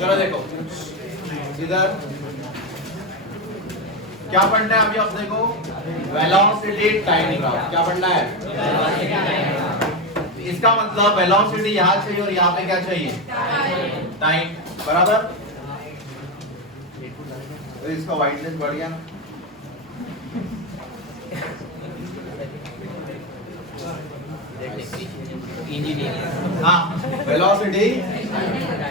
चलो देखो इधर क्या पढ़ना है अभी अपने को, वेलोसिटी टाइम ग्राफ। क्या पढ़ना है? इसका मतलब वेलोसिटी यहाँ चाहिए और यहाँ पे क्या चाहिए? टाइम। बराबर। तो इसका वाइडनेस बढ़ गया। हाँ, वेलोसिटी।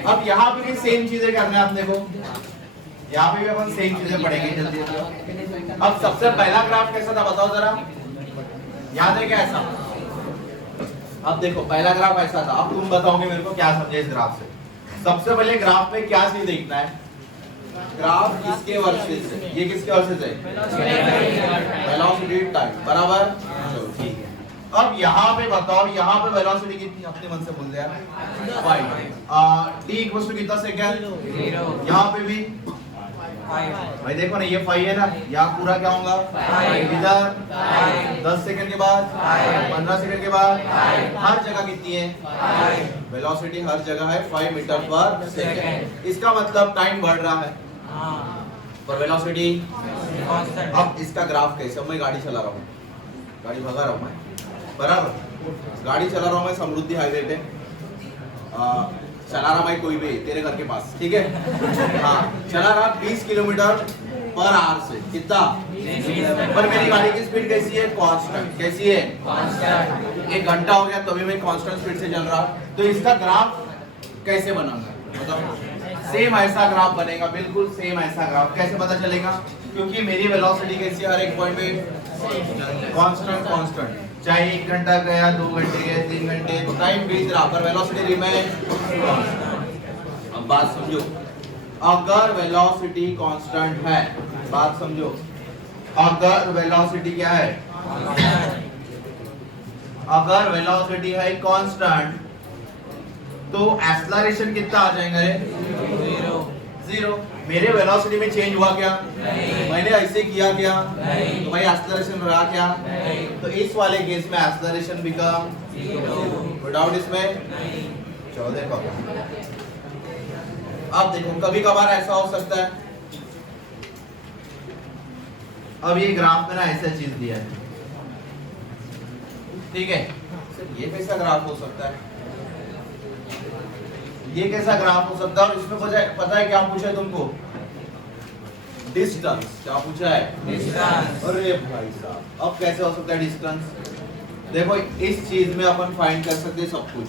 अब यहाँ पे भी सेम चीजें करना है अपने को, यहाँ पे भी अपन सेम चीजें पढ़ेंगे जल्दी। अब सबसे पहला ग्राफ कैसा था बताओ जरा, याद है क्या ऐसा? अब देखो पहला ग्राफ ऐसा था, अब तुम बताओगे मेरे को क्या समझे इस ग्राफ से। सबसे पहले ग्राफ में क्या चीज देखना है, ग्राफ किसके वर्सेस है? ये किसके वर्सेस है? Velocity time. बराबर। चलो ठीक है। अब यहाँ पे बताओ, यहाँ पे वेलोसिटी कितनी, अपने मन से बोल दिया 5। t इक्वल्स टू कितना सेकंड? 0। यहाँ पे भी भाई देखो ना, ये 5 है ना, यहाँ पूरा क्या होगा? इधर 10 सेकंड के बाद, 15 सेकंड के बाद, हर जगह कितनी है वेलोसिटी? हर जगह है 5 मीटर पर सेकंड। इसका मतलब टाइम बढ़ रहा है पर वेलोसिटी। अब इसका ग्राफ कैसे? मैं गाड़ी चला रहा हूँ, गाड़ी भगा रहा हूँ मैं, बराबर। गाड़ी चला रहा हूँ मैं समृद्धि हाईवे पे, चला रहा भाई कोई भी तेरे घर के पास, ठीक है? हाँ, चला रहा 20 किलोमीटर पर आवर से। कितना? पर मेरी गाड़ी की स्पीड कैसी है? कांस्टेंट। कैसी है? कांस्टेंट। 1 घंटा हो गया तभी मैं कांस्टेंट स्पीड से चल रहा। तो इसका ग्राफ कैसे बनाऊंगा? मतलब सेम ऐसा ग्राफ बनेगा, बिल्कुल सेम ऐसा ग्राफ। कैसे पता चलेगा? क्योंकि मेरी वेलोसिटी कैसी है? हर एक पॉइंट पे कांस्टेंट कांस्टेंट। चाहे 1 घंटा गया, 2 घंटे गए, 3 घंटे, तो टाइम बीत रहा पर वेलोसिटी रिमेन। अब बात समझो, अगर वेलोसिटी कांस्टेंट है, बात समझो, अगर वेलोसिटी क्या है? अगर वेलोसिटी है कांस्टेंट तो एक्सेलरेशन कितना आ जाएगा रे? 0। मेरे वेलोसिटी में चेंज हुआ क्या? मैंने ऐसे किया क्या? तो भाई एक्सेलरेशन रहा क्या? तो इस वाले केस में एक्सेलरेशन बिकम 0। डाउट इसमें? चलो देखो, अब देखो कभी कभार ऐसा हो सकता है, अब ये ग्राफ में ना ऐसा चीज दिया है, ठीक है? ये कैसा ग्राफ हो सकता है? ये कैसा ग्राफ हो सकता है? और इसमें पता है क्या पूछा है तुमको? डिस्टेंस। क्या पूछा है? डिस्टेंस। अरे भाई साहब, अब कैसे हो सकता है डिस्टेंस? देखो इस चीज में अपन फाइंड कर सकते हैं सब कुछ।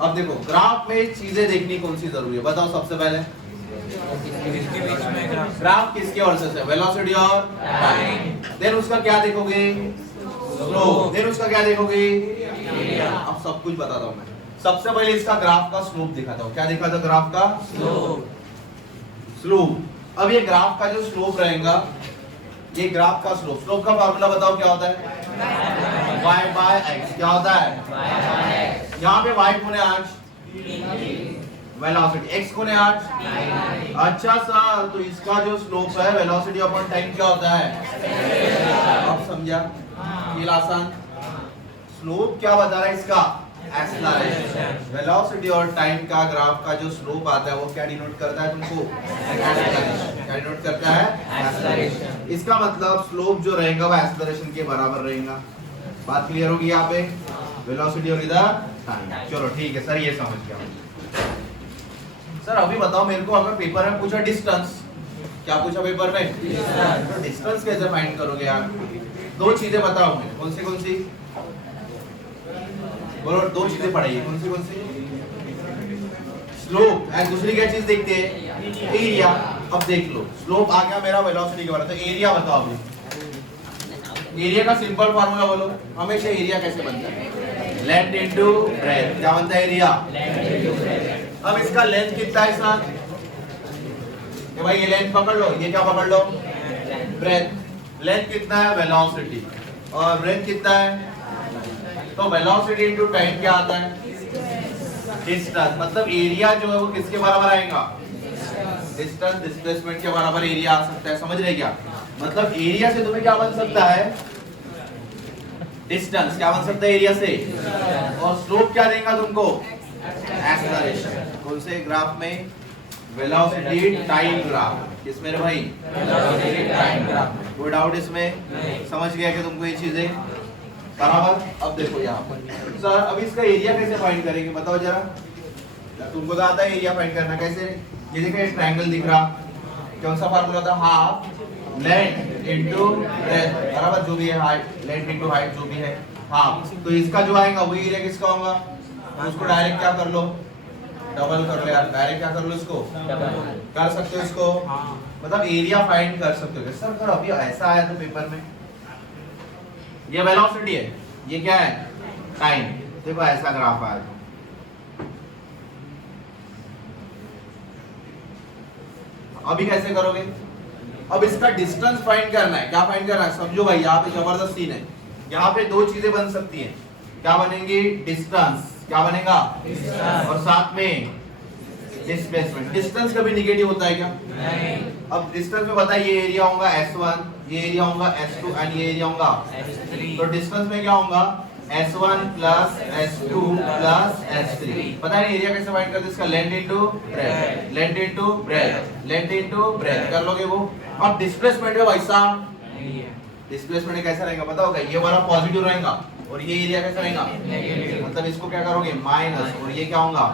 अब देखो ग्राफ में चीजें देखनी कौन सी जरूरी है बताओ सबसे पहले? ग्राफ किसके वर्सेस है? वेलोसिटी और टाइम। देन उसका क्या देखोगे? स्लोप। देन उसका क्या देखोगे? एरिया। अब सब कुछ बताता हूं मैं। सबसे पहले इसका ग्राफ का स्लोप दिखाता हूं। क्या दिखाता? ग्राफ का स्लोप। स्लोप। अब ये ग्राफ का जो स्लोप रहेगा, ये ग्राफ का स्लोप, स्लोप का फार्मूला बताओ क्या होता है? y by x। क्या होता है? यहाँ पे y गुने 8 वेलोसिटी, x गुने 8। अच्छा सर, तो इसका जो स्लोप है वेलोसिटी अपॉन टाइम क्या होता है? अब समझा? ये आसान। स्लोप क्या बता रहा है इसका? एक्सेलरेशन। वेलोसिटी और टाइम का ग्राफ का जो स्लोप आता है वो क्या डिनोट करता है तुमको? एक्सेलरेशन। क्या डिनोट करता है? एक्सेलरेशन। इसका मतलब स्लोप जो रहेगा वो एक्सेलरेशन के बराबर रहेगा। बात क्लियर होगी यहाँ पे? वेलोसिटी और इधर टाइम। चलो ठीक है सर, ये समझ गया। सर अभी बताओ मेरे को, अगर पेपर में पूछा डिस्टेंस, क्या पूछा पेपर में? तो डिस्टेंस कैसे फाइंड करोगे यार? 2 चीजें बताओ मुझे, कौन सी? बोलो, 2 चीजें पढ़ाइए, कौन सी? स्लोप एंड दूसरी क्या चीज देखते हैं? एरिया। अब देख लो, स्लोप आ गया मेरा वेलोसिटी के बराबर, तो एरिया बताओ अभी। एरिया का सिंपल फार्मूला बोलो, हमेशा एरिया कैसे बनता है? Length into breadth. क्या बनता है एरिया? अब इसका लेंथ कितना है सर? ये भाई ये लेंथ पकड़ लो, ये क्या पकड़ लो? ब्रेथ। लेंथ कितना है? वेलोसिटी। और ब्रेथ कितना है? तो वेलोसिटी इनटू टाइम क्या आता है? डिस्टेंस। मतलब एरिया जो है वो किसके बराबर आएगा? डिस्टेंस डिस्प्लेसमेंट के बराबर एरिया आ सकता है। समझ रहे क्या? मतलब एरिया से तुम्हें क्या बन सकता है? डिस्टेंस। क्या बन सकता है एरिया से? और स्लोप क्या देगा तुमको? एक्सेलरेशन। कौन से ग्राफ में? Velocity time graph. किस मेरे भाई? Velocity time graph. कोई डाउट इसमें? समझ गया कि तुमको ये चीजें बराबर? अब देखो यहाँ पर सर, अब इसका एरिया कैसे फाइंड करेंगे बताओ जरा। तुमको तो आता है एरिया फाइंड करना कैसे। ये देखिए ट्रायंगल दिख रहा, कौन सा फार्मूला था? हाफ लेंथ इनटू ब्रेथ, बराबर जो भी है हाइट, लेंथ इनटू हाइट जो भी है हाफ। तो इसका जो आएगा वही एरिया किसका होगा? उसको डायरेक्ट क्या कर लो, डबल कर लो यार। डायरेक्ट क्या कर लो, इसको डबल कर सकते हो इसको, मतलब एरिया फाइंड कर सकते हो। सर अगर अभी ऐसा आया तो पेपर में, ये वेलोसिटी है, ये क्या है? टाइम। देखो ऐसा ग्राफ आया, अभी कैसे करोगे? अब इसका डिस्टेंस फाइंड करना है। क्या फाइंड करना है? समझो भाई, यहाँ पे जबरदस्त सीन है। यहाँ पे दो चीजें बन सकती हैं। क्या बनेंगी? डिस्टेंस। क्या बनेगा? डिस्टेंस। और साथ में डिस्प्लेसमेंट। डिस्टेंस कभी नेगेटिव होता है क्या? नहीं। अब डिस्टेंस में बताइए, ये एरिया होगा S1, ये एरिया होगा S2 एंड ये एरिया होगा S3। तो डिस्टेंस में क्या होगा? S1 plus S2 plus S3। पता है एरिया कैसे फाइंड करते हैं? इसका length into breadth, length into breadth, length into breadth कर लोगे वो। अब डिस्प्लेसमेंट है भाई साहब, डिस्प्लेसमेंट कैसा रहेगा पता होगा? ये वाला पॉजिटिव रहेगा और ये एरिया कैसा रहेगा? नेगेटिव। मतलब इसको क्या करोगे? माइनस, और ये क्या होगा?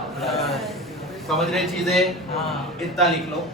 समझ रहे चीजें? हाँ। इतना लिख लो।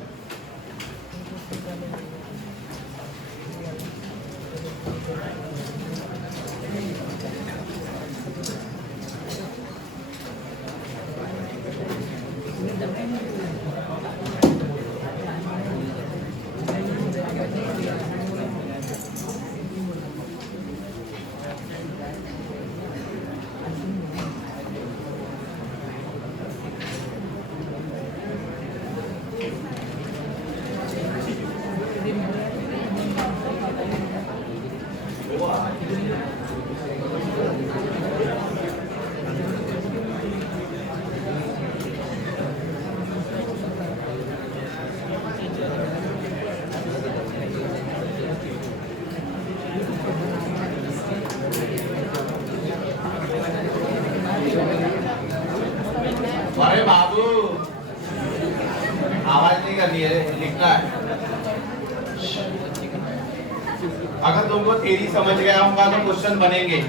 अरे बाबू, आवाज नहीं करनी है, लिखना है। अगर तुमको थ्योरी समझ गया होगा तो क्वेश्चन बनेंगे।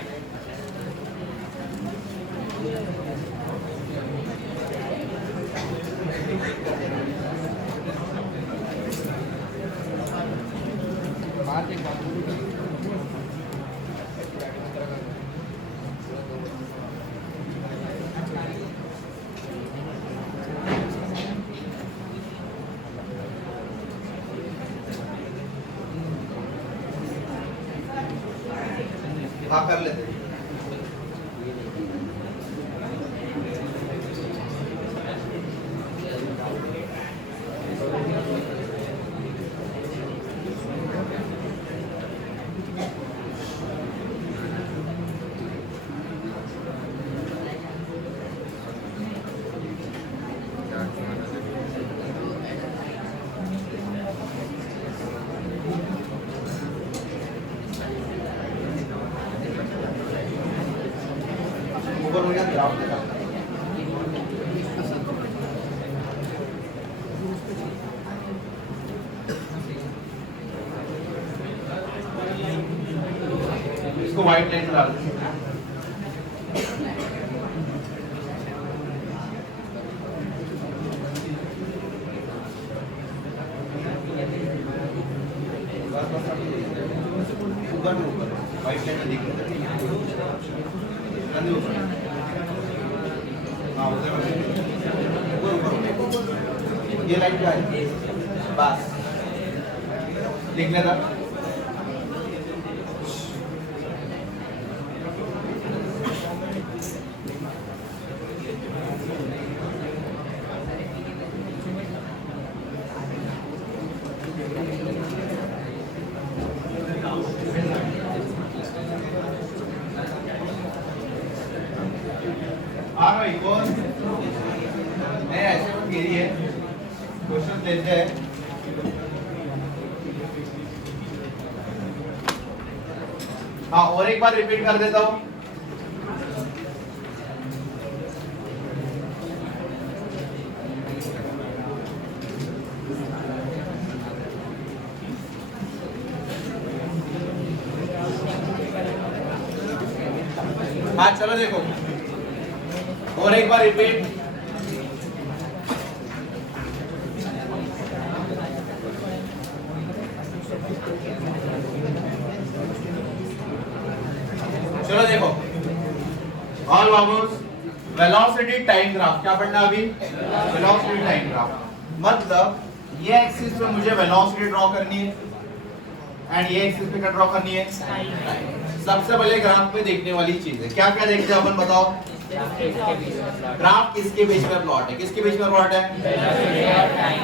हाँ कर लेते हैं। ऊपर हो गया ग्राफ दिखा। इसको व्हाइट लाइन डाल दो। ऊपर व्हाइट लाइन दिख रहा है। हाँ ये लाइन क्या है? बस लिख लेना। हाँ भाई कौन? नहीं ऐसे मत गिरी है, क्वेश्चन लेते हैं। हाँ और एक बार रिपीट कर देता हूँ। हाँ चलो देखो और एक बार रिपीट। चलो देखो ऑल बाबूस, वेलोसिटी टाइम ग्राफ क्या पढ़ना अभी? वेलोसिटी टाइम ग्राफ मतलब ये एक्सिस पे मुझे वेलोसिटी ड्रॉ करनी है एंड ये एक्सिस पे क्या ड्रॉ करनी है? सबसे पहले ग्राफ पे देखने वाली चीज है, क्या क्या देखते हैं अपन बताओ? ग्राफ किसके बीच में प्लॉट है? किसके बीच में प्लॉट है?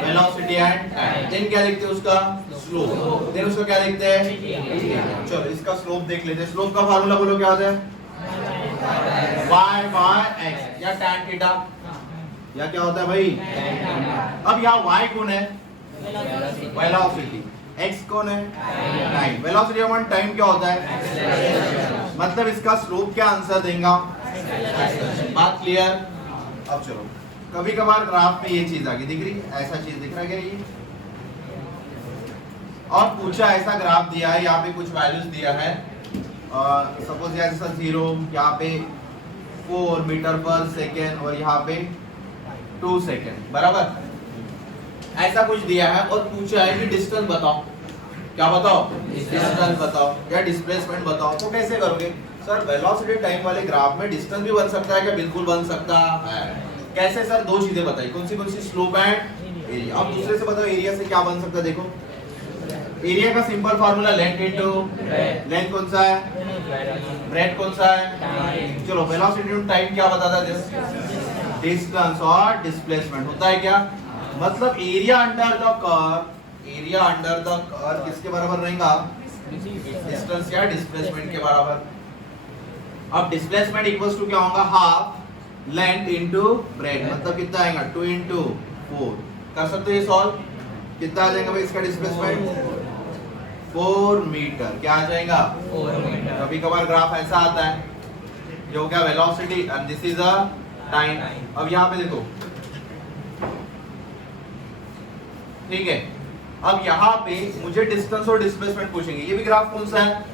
Velocity and time. देन क्या देखते हैं? उसका स्लोप। देन उसका क्या देखते हैं? चलो इसका स्लोप देख लेते हैं। स्लोप का फार्मूला बोलो क्या होता है? y बाय x या tan थीटा या क्या होता है भाई? अब यहाँ y कौन है? वेलोसिटी। x कौन है? टाइम। वेलोसिटी अपॉन टाइम क्या होता है? मतलब इसका स्लोप क्या आंसर देगा? बात क्लियर? अब चलो कभी कभार ग्राफ में ये चीज आगे दिख रही है, ऐसा चीज दिख रहा है क्या ये? और पूछा ऐसा ग्राफ दिया है, यहाँ पे कुछ वैल्यूज दिया है, सपोज ऐसा 0, यहाँ पे 4 मीटर पर सेकेंड और यहाँ पे 2 सेकेंड, बराबर ऐसा कुछ दिया है और पूछा है कि डिस्टेंस बताओ। क्या बताओ? डिस्टेंस बताओ या डिस्प्लेसमेंट बताओ। तो कैसे करोगे सर? वेलोसिटी टाइम वाले ग्राफ में डिस्टेंस भी बन सकता है क्या? बिल्कुल बन सकता है। कैसे सर? दो चीजें बताई, कौन सी? Slope and area. अब दूसरे से बताओ एरिया से क्या बन सकता है? देखो एरिया का simple formula length into length कौन सा है? ब्रेथ कौन सा है? चलो वेलोसिटी इनटू टाइम क्या बताता है? डिस्टेंस और डिस्प्लेसमेंट होता है क्या? मतलब एरिया अंडर द कर्व किसके बराबर रहेगा? डिस्टेंस या डिस्प्लेसमेंट के बराबर। अब डिस्प्लेसमेंट इक्वल्स टू क्या होगा? हाफ लेंथ इनटू ब्रेथ, मतलब कितना आएगा? 2 इनटू 4। कर सकते हो ये सॉल्व? कितना आ जाएगा भाई इसका डिस्प्लेसमेंट? 4 मीटर। क्या आ जाएगा? 4 मीटर। कभी कभार ग्राफ ऐसा आता है, ये हो गया velocity and this is a time. अब यहाँ पे देखो, ठीक है, अब यहाँ पे मुझे डिस्टेंस और डिस्प्लेसमेंट पूछेंगे। ये भी ग्राफ कौन सा है?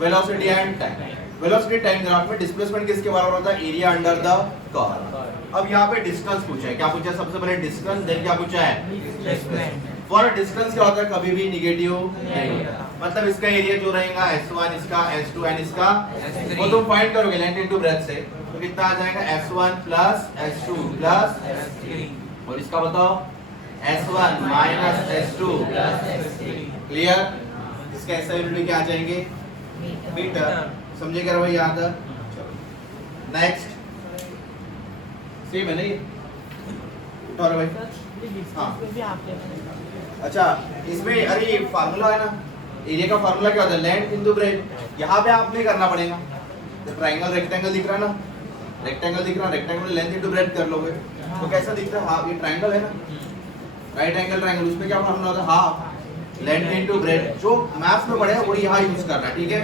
Velocity and time. Velocity time graph में डिस्प्लेसमेंट किसके बराबर होता है? Area under the curve. अब यहाँ पे डिस्टेंस पूछा है, क्या पूछा है? सबसे पहले डिस्टेंस, देन क्या पूछा है? डिस्प्लेसमेंट। फॉर डिस्टेंस क्या होता है? कभी भी निगेटिव नहीं, मतलब इसका एरिया जो रहेगा S1, इसका S2 एंड इसका S3, वो तुम फाइंड करोगे लेंथ इनटू ब्रेथ से, तो कितना आ जाएगा? S1 plus S2 plus S3। और इसका बताओ? S1 minus S2 plus S3। Clear? इसका ऐसा यूनिट क्या आ जाएंगे? मीटर। समझे क्या भाई? याद है? चलो नेक्स्ट सेम है ना ये? उठाओ भाई। हाँ अच्छा, इसमें अरे ये फार्मूला है ना, एरिया का फार्मूला क्या होता है? Length into breadth. यहाँ पे आपने करना पड़ेगा। तो ट्रायंगल रेक्टेंगल दिख रहा है ना, रेक्टेंगल दिख रहा है, रेक्टेंगल में लेंथ इनटू ब्रेथ कर लोगे तो कैसा दिखता है? हाफ। ये ट्रायंगल है ना, राइट एंगल ट्रायंगल, उसमें क्या फार्मूला होता है? Half length into breadth. जो मैथ्स में पढ़े वही यहाँ यूज करना है, ठीक है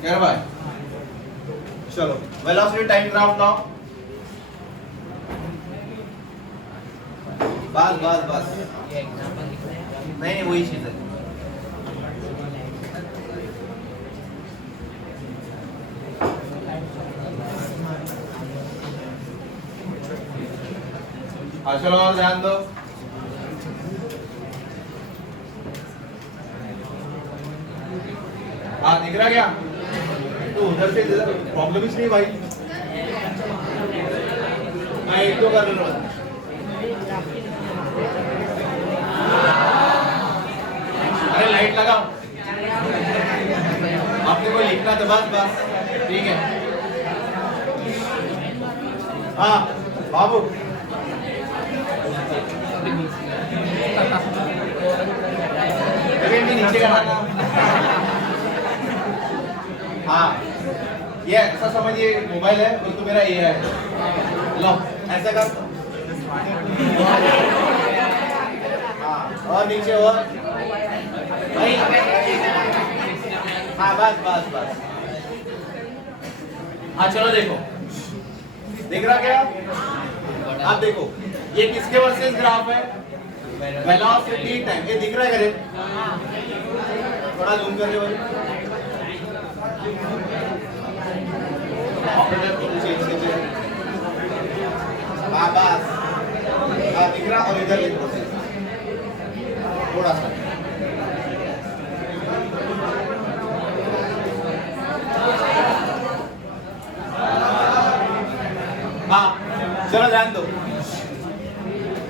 क्या भाई? चलो वेलोसिटी टाइम ग्राफ लाओ। बस बस बस, नहीं वही चीज है। चलो और ध्यान दो। हाँ दिख रहा क्या? तो उधर से प्रॉब्लम ही नहीं भाई। मैं एक तो कर लूँ। अरे लाइट लगाओ, आपने कोई लिखना तो बस बस, ठीक है। हाँ बाबू नीचे का, हाँ ये ऐसा समझिए मोबाइल है और तो मेरा ये है। लो ऐसा कर, हाँ और नीचे और भाई, हाँ बस बस बस। हाँ चलो देखो, दिख रहा क्या? आप देखो ये किसके वर्सेस ग्राफ है? Velocity time. ये दिख रहा है करे? थोड़ा जूम कर ले भाई। ऑपरेटर को चेंज कीजिए। बस दिख रहा, और इधर लिख प्रोसेस थोड़ा सा। हाँ चलो ध्यान दो।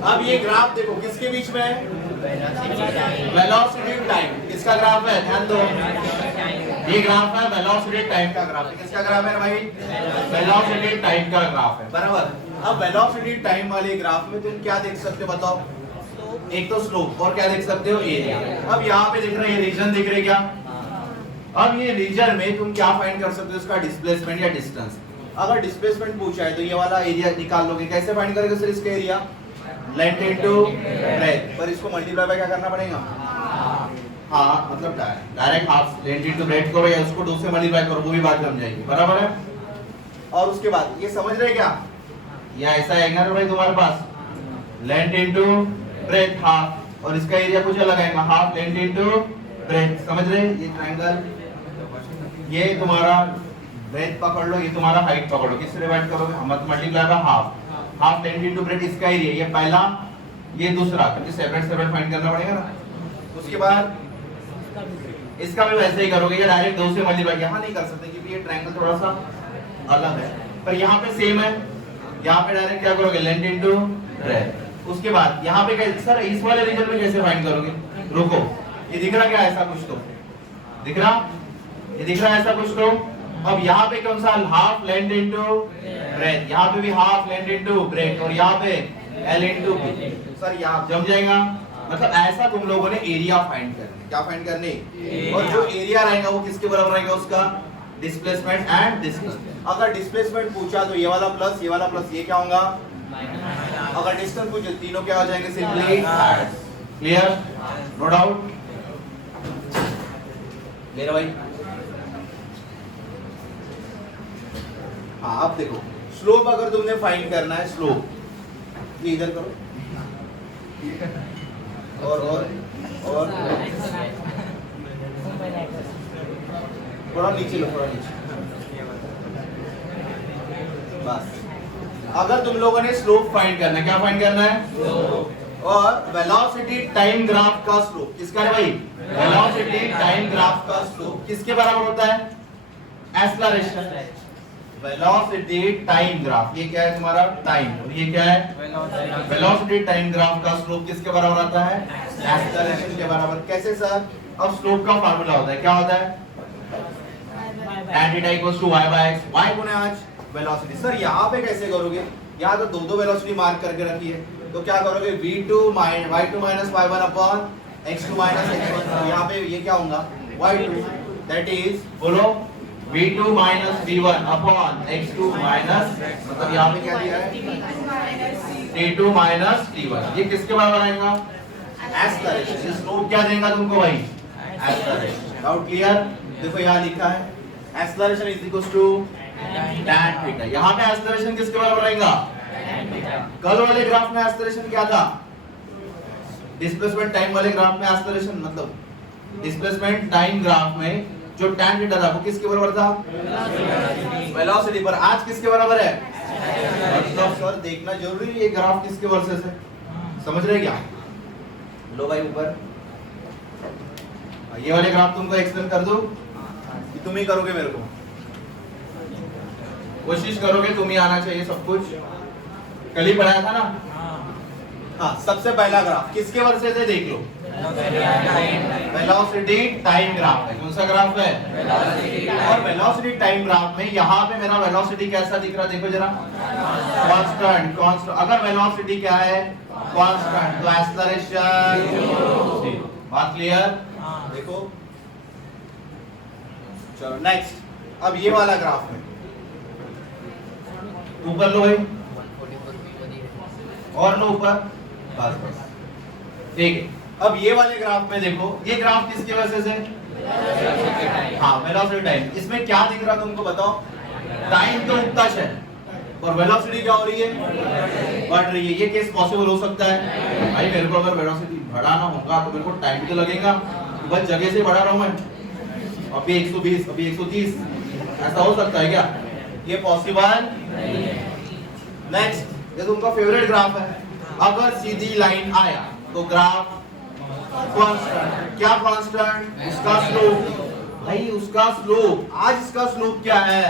अब ये ग्राफ देखो किसके बीच में है? Velocity time. किसका ग्राफ है? ध्यान दो, ये ग्राफ है वेलोसिटी टाइम का ग्राफ है। किसका ग्राफ है भाई? वेलोसिटी टाइम का ग्राफ है, बराबर। अब वेलोसिटी टाइम वाले ग्राफ में तुम क्या देख सकते हो बताओ? एक तो स्लोप, और क्या देख सकते हो? एरिया। अब यहाँ पे दिख रहा है, ये रीजन दिख रहे क्या? अब ये रीजन में तुम क्या फाइंड कर सकते हो? इसका डिस्प्लेसमेंट या डिस्टेंस। अगर डिस्प्लेसमेंट पूछा है तो ये वाला एरिया निकाल लोगे। कैसे फाइंड करोगे सर इसका एरिया? लेंथ इनटू ब्रेथ, पर इसको मल्टीप्लाई बाय क्या करना पड़ेगा? हाँ, मतलब direct half length into breadth करो या उसको 2 से मल्टीप्लाई करो, वो भी बात बन जाएगी, बराबर है। और उसके बाद ये समझ रहे क्या? या ऐसा आएगा ना भाई तुम्हारे पास, लेंथ इनटू ब्रेथ हाफ, और इसका एरिया कुछ अलग आएगा, हाफ लेंथ इनटू ब्रेथ। समझ रहे? ये ट्रायंगल, ये तुम्हारा ब्रेथ पकड़ लो, ये तुम्हारा हाइट पकड़ो, किससे डिवाइड करोगे? मत multiply by half, half length into breadth इसका एरिया, ये पहला ये दूसरा, क्योंकि सेपरेट सेपरेट फाइंड करना पड़ेगा ना। उसके बाद इसका भी वैसे ही करोगे, या डायरेक्ट 2 से मल्टीप्लाई। यहाँ नहीं कर सकते क्योंकि ये ट्रायंगल थोड़ा सा अलग है, पर यहाँ पे सेम है। यहाँ पे डायरेक्ट क्या करोगे? Length into breadth. उसके बाद यहाँ पे सर इस वाले रीजन में कैसे फाइंड करोगे? रुको, ये दिख रहा क्या ऐसा कुछ? तो दिख रहा, ये दिख रहा है ऐसा कुछ तो। अब यहाँ पे कौन सा? हाफ लेंथ इनटू ब्रेथ, यहाँ पे भी हाफ लेंथ इनटू ब्रेथ, और यहाँ पे एल इनटू बी। सर यहाँ जम जाएगा। मतलब ऐसा तुम लोगों ने एरिया फाइंड करने। क्या फाइंड करने? और जो एरिया रहेगा वो किसके बराबर रहेगा? उसका डिस्प्लेसमेंट एंड डिस्टेंस। अगर डिस्प्लेसमेंट पूछा तो ये वाला प्लस, ये वाला प्लस, ये क्या होगा? अगर डिस्टेंस पूछे तीनों क्या हो जाएंगे? Simply clear, no doubt. मेरा भाई हाँ, अब देखो स्लोप अगर तुमने फाइंड करना है, स्लोप ये इधर करो, और थोड़ा नीचे लो, थोड़ा नीचे, बस। अगर तुम लोगों ने स्लोप फाइंड करना है, क्या फाइंड करना है? और वेलोसिटी टाइम ग्राफ का स्लोप किसका है भाई? वेलोसिटी टाइम ग्राफ का स्लोप किसके बराबर होता है? एक्सेलरेशन। वेलोसिटी टाइम ग्राफ, ये क्या है तुम्हारा? टाइम, और ये क्या है? वेलोसिटी टाइम ग्राफ का स्लोप किसके बराबर आता है? एक्सेलरेशन के बराबर। कैसे सर? अब स्लोप का फार्मूला होता है, क्या होता है? tan theta equals to y by x, y गुना आज वेलोसिटी। सर यहाँ पे कैसे करोगे? यहाँ तो दो वेलोसिटी मार्क करके रखी है, तो क्या करोगे? v2 y2 minus y1 upon x2 minus x1। तो यहाँ पे ये क्या होगा? y2, दैट इज बोलो v2 minus v1 upon x2 minus, मतलब यहाँ पे क्या दिया है? t2 minus t1। ये किसके बराबर आएगा? एक्सेलरेशन। ये स्लोप क्या देगा तुमको भाई? एक्सेलरेशन। Doubt clear? देखो यहाँ लिखा है acceleration is equal to tan theta. यहाँ पे एक्सेलरेशन किसके बराबर आएगा? कल वाले ग्राफ में एक्सेलरेशन क्या था? डिस्प्लेसमेंट टाइम वाले ग्राफ में एक्सेलरेशन, मतलब डिस्प्लेसमेंट टाइम ग्राफ में जो tan थीटा था वो किसके बराबर था? वेलोसिटी। पर आज किसके बराबर है? मतलब सर देखना जरूरी है ये ग्राफ किसके वर्सेस है, समझ रहे क्या? लो भाई ऊपर ये वाले ग्राफ तुमको एक्सप्लेन कर दूं कि तुम ही करोगे? मेरे को कोशिश करोगे, तुम ही आना चाहिए सब कुछ। कल ही पढ़ाया था ना? हाँ, सबसे पहला ग्राफ किसके वर्सेस है देख लो। वेलोसिटी टाइम ग्राफ है। कौन सा ग्राफ है? और वेलोसिटी टाइम ग्राफ में यहाँ पे मेरा वेलोसिटी कैसा दिख रहा है? देखो जरा, कांस्टेंट। कांस्टेंट अगर वेलोसिटी क्या है? कांस्टेंट, तो एक्सेलरेशन। बात क्लियर? देखो चलो नेक्स्ट। अब ये वाला ग्राफ है, ऊपर लो भाई, और लो ऊपर, बस बस ठीक है। अब ये वाले ग्राफ में देखो, ये ग्राफ किसकी वजह से? हाँ, वेलोसिटी टाइम। इसमें क्या दिख रहा तुमको बताओ? टाइम तो उतना है और वेलोसिटी क्या हो रही है? बढ़ रही है। ये केस पॉसिबल हो सकता है भाई? मेरे को अगर वेलोसिटी बढ़ाना होगा तो मेरे को टाइम तो लगेगा, बस जगह से बढ़ा रहा हूं मैं। अभी 120, अभी 130, ऐसा हो सकता है क्या? ये पॉसिबल नेक्स्ट, ये तुमका फेवरेट ग्राफ है। अगर सीधी लाइन आया तो ग्राफ कांस्टेंट, क्या कांस्टेंट? उसका स्लोप। भाई उसका स्लोप, आज इसका स्लोप क्या है?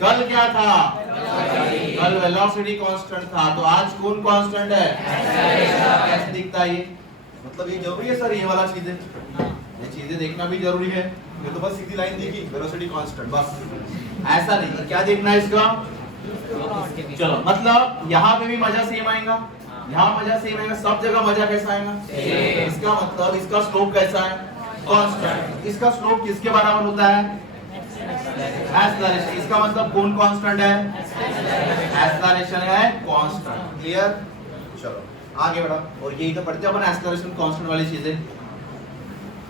कल क्या था? कल वेलोसिटी कांस्टेंट था, तो आज कौन कांस्टेंट है? कैसे दिखता है ये? मतलब ये जरूरी है सर, ये वाला चीजें, ये चीजें देखना भी जरूरी है। ये तो बस सीधी लाइन देखी, वेलोसिटी कांस्टेंट, बस ऐसा नहीं। क्या देखना है इसका? चलो, मतलब यहाँ पे भी मजा सेम आएगा, यहाँ मजा सेम आएगा, सब जगह मजा कैसा आएगा? इसका मतलब इसका स्लोप कैसा है? कांस्टेंट। इसका स्लोप किसके बराबर होता है? एक्सेलरेशन। इसका मतलब कौन कांस्टेंट है? एक्सेलरेशन है कांस्टेंट। क्लियर? चलो आगे बढ़ो, और यही तो पढ़ते हैं अपन, एक्सेलरेशन कांस्टेंट वाली चीजें।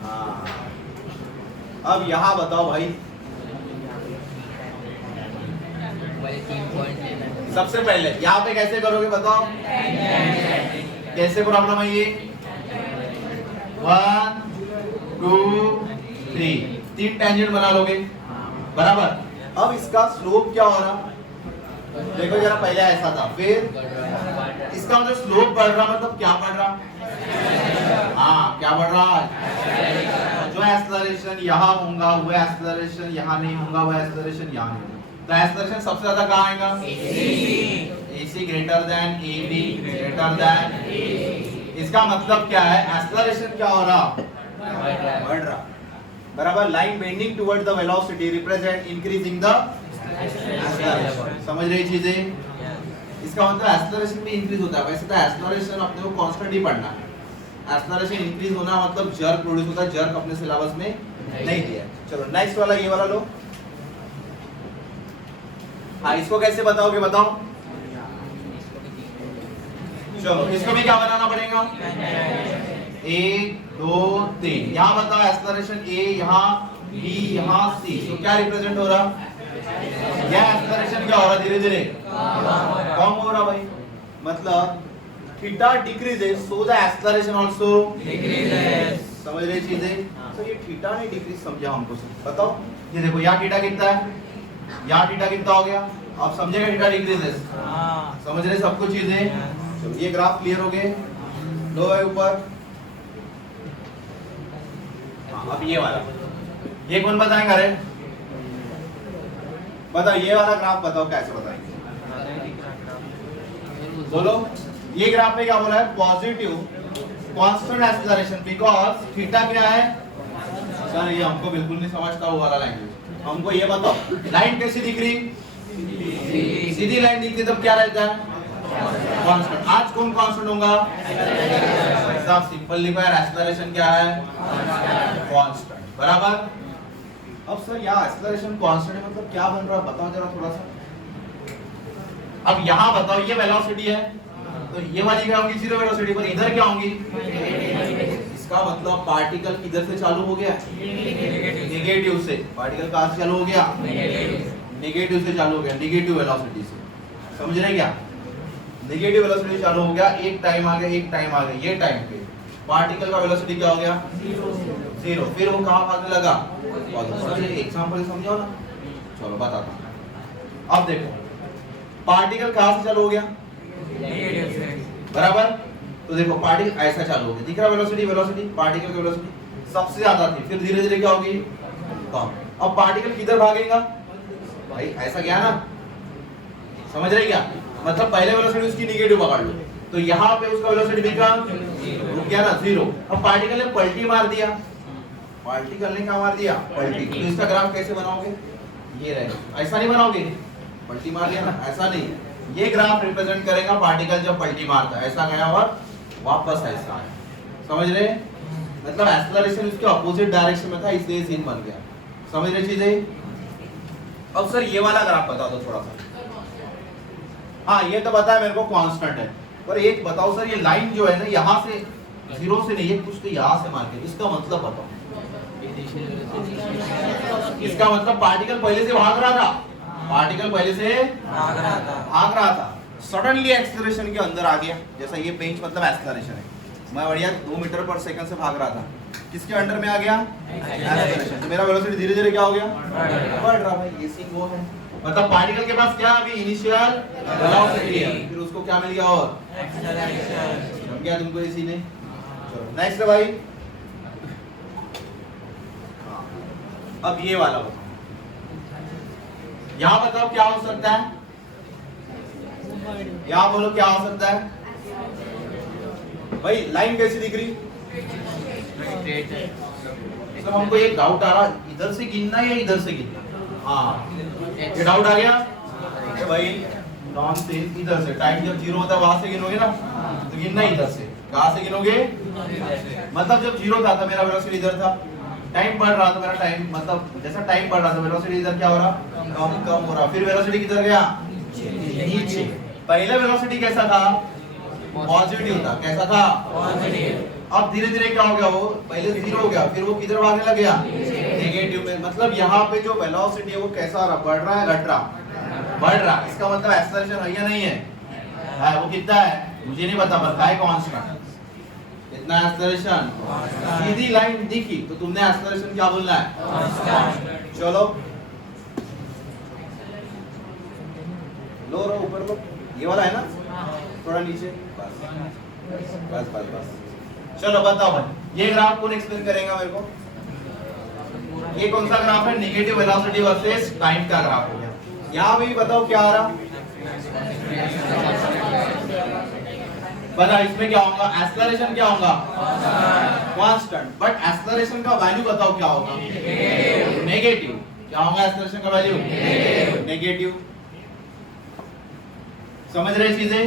हाँ, अब यहाँ बताओ भाई, सबसे पहले यहाँ पे कैसे करोगे बताओ? कैसे प्रॉब्लम है ये? 1 2 3, 3 टेंजेंट बना लोगे, बराबर। अब इसका स्लोप क्या हो रहा? देखो जरा, पहले ऐसा था, फिर इसका मतलब स्लोप बढ़ रहा, मतलब क्या बढ़ रहा? हाँ, क्या बढ़ रहा? जो एक्सेलरेशन यहाँ होगा वो एक्सेलरेशन यहाँ नहीं होगा, वो एक्सेलरेशन यहाँ नहीं होगा। तो एक्सेलरेशन सबसे ज्यादा कहाँ आएगा? AC greater than AB greater than. इसका मतलब क्या है? एक्सेलरेशन क्या हो रहा? बढ़ रहा, बराबर। Line bending toward the velocity represent increasing the acceleration. समझ रही चीजें? इसका मतलब एक्सेलरेशन भी इंक्रीज होता है। वैसे तो एक्सेलरेशन अपने को कांस्टेंट ही पढ़ना है। एक्सेलरेशन इंक्रीज होना मतलब जर्क प्रोड्यूस होता है, जर्क अपने सिलेबस में नहीं दिया। चलो नेक्स्ट वाला, ये वाला लो। हाँ, इसको कैसे बताओगे बताओ? चलो इसको भी क्या बनाना पड़ेगा? 1 2 3, यहाँ बताओ एक्सेलरेशन A, यहाँ B, यहाँ C, तो क्या रिप्रेजेंट हो रहा? यह एक्सेलरेशन क्या हो रहा? धीरे धीरे कम हो रहा भाई, मतलब theta decreases so the acceleration also decreases. समझ रहे चीजें? तो ये थीटा नहीं डिक्रीज समझा हमको सर, बताओ। ये देखो यहाँ थीटा कितना है, यहाँ थीटा कितना हो गया, अब समझेगा थीटा डिक्रीजेस। समझ रहे सब कुछ चीजें? चलो ये ग्राफ क्लियर हो गए, लो है ऊपर। अब ये वाला, ये कौन बताएंगे? अरे बताओ, ये वाला ग्राफ बताओ कैसे बताएंगे? बोलो। ये ग्राफ में क्या बोला है? Positive constant acceleration because theta क्या है? सर ये हमको बिल्कुल नहीं समझता वो वाला लैंग्वेज, हमको ये बताओ। लाइन कैसी दिख रही? सीधी लाइन दिखती तब क्या रहता है? कांस्टेंट। आज कौन कांस्टेंट होगा? एकदम सिंपल लिखा है, एक्सेलरेशन क्या है? कांस्टेंट, बराबर। अब सर यहाँ एक्सेलरेशन कांस्टेंट है, मतलब क्या बन रहा है बताओ जरा थोड़ा सा। अब यहाँ बताओ, ये वेलोसिटी है, तो ये वाली क्या होगी? जीरो वेलोसिटी पर। इधर क्या होंगी? इसका मतलब पार्टिकल किधर से चालू हो गया? नेगेटिव से। पार्टिकल कहाँ से चालू हो गया? नेगेटिव से चालू हो गया, नेगेटिव वेलोसिटी से। समझ रहे क्या? नेगेटिव वेलोसिटी चालू हो गया, एक टाइम आ गया, एक टाइम आ गया, ये टाइम पे पार्टिकल का वेलोसिटी क्या हो गया? 0। फिर वो कहाँ भागने लगा? एग्जांपल समझो ना। चलो बताता हूं। अब देखो, पार्टिकल कहाँ से चालू हो गया? बराबर। तो देखो पार्टिकल ऐसा चालू हो गया, दिख रहा वेलोसिटी? वेलोसिटी पार्टिकल की वेलोसिटी सबसे ज्यादा थी, फिर धीरे धीरे क्या होगी? कम। अब पार्टिकल किधर भागेगा? भाई ऐसा गया ना, समझ रहे क्या? मतलब पहले वेलोसिटी उसकी नेगेटिव पकड़ लो, तो यहाँ पे उसका वेलोसिटी भी कम, रुक गया ना, 0। अब पार्टिकल ने पलटी मार दिया, पार्टिकल ने क्या मार दिया? पलटी। तो इसका ग्राफ कैसे बनाओगे? ये रहेगा, ऐसा नहीं बनाओगे, पलटी मार दिया ना, ऐसा नहीं। ये ग्राफ रिप्रेजेंट करेगा पार्टिकल जब पलटी मारता है, ऐसा गया और वापस ऐसा आया। समझ रहे? मतलब एक्सेलरेशन इसके ऑपोजिट डायरेक्शन में था, इसलिए सीन बन गया। समझ रहे चीजें? अब सर ये वाला ग्राफ बता दो थोड़ा सा। हाँ ये तो पता है मेरे को कांस्टेंट है, पर एक बताओ सर, ये लाइन जो है ना यहाँ से 0 से नहीं है, कुछ तो यहाँ से मार के, इसका मतलब बताओ। इसका मतलब पार्टिकल पहले से भाग रहा था, पार्टिकल पहले से भाग रहा था, सडनली एक्सेलरेशन के अंदर आ गया। जैसा ये पेंच मतलब एक्सेलरेशन है, मैं बढ़िया 2 मीटर पर सेकंड से भाग रहा था, किसके अंडर में आ गया? एक्सेलरेशन। तो मेरा वेलोसिटी धीरे धीरे क्या हो गया? बढ़ रहा भाई, ये सी वो है। मतलब पार्टिकल के पास क्या अभी इनिशियल वेलोसिटी है, फिर उसको क्या मिल गया और एक्सेलरेशन। समझ गया तुमको इसी ने? चलो नेक्स्ट है भाई, अब ये वाला बताओ, यहाँ बताओ क्या हो सकता है? यहाँ बोलो क्या हो सकता है भाई? लाइन कैसी दिख रही? तो हमको एक डाउट आ रहा, इधर से गिनना या इधर से गिनना? हाँ ये डाउट आ गया कि भाई नॉन सेम, इधर से टाइम जब जीरो होता है वहां से गिनोगे ना, तो गिनना इधर से। कहां से गिनोगे? मतलब जब जीरो था तो मेरा वेलोसिटी इधर था, टाइम बढ़ रहा था मेरा टाइम, मतलब जैसा टाइम बढ़ रहा था वेलोसिटी इधर क्या हो रहा? कम हो रहा। फिर वेलोसिटी किधर गया? नीचे। पहले वेलोसिटी कैसा था? पॉजिटिव था। कैसा था? पॉजिटिव। अब धीरे धीरे क्या हो गया? वो पहले जीरो हो गया, फिर वो किधर भागने लग गया? नेगेटिव में। मतलब यहाँ पे जो वेलोसिटी है वो कैसा हो रहा? बढ़ रहा है, घट रहा? बढ़ रहा। इसका मतलब एक्सेलरेशन है या नहीं है? है। वो कितना है मुझे नहीं पता, पर है कांस्टेंट। कितना एक्सेलरेशन? सीधी लाइन दिखी तो तुमने एक्सेलरेशन क्या बोलना है? कांस्टेंट। चलो लो रो ऊपर लो, ये वाला है ना, थोड़ा नीचे, बस बस बस बस। चलो बताओ भाई, ये ग्राफ कौन एक्सप्लेन करेगा मेरे को? ये कौन सा ग्राफ है? नेगेटिव वेलोसिटी वर्सेस टाइम का ग्राफ हो गया। यहाँ भी बताओ क्या आ रहा? बताओ इसमें क्या होगा? एक्सेलरेशन क्या होगा? कांस्टेंट। बट एक्सेलरेशन का वैल्यू बताओ क्या होगा? नेगेटिव। क्या होगा एक्सेलरेशन का वैल्यू? नेगेटिव। समझ रहे चीजें?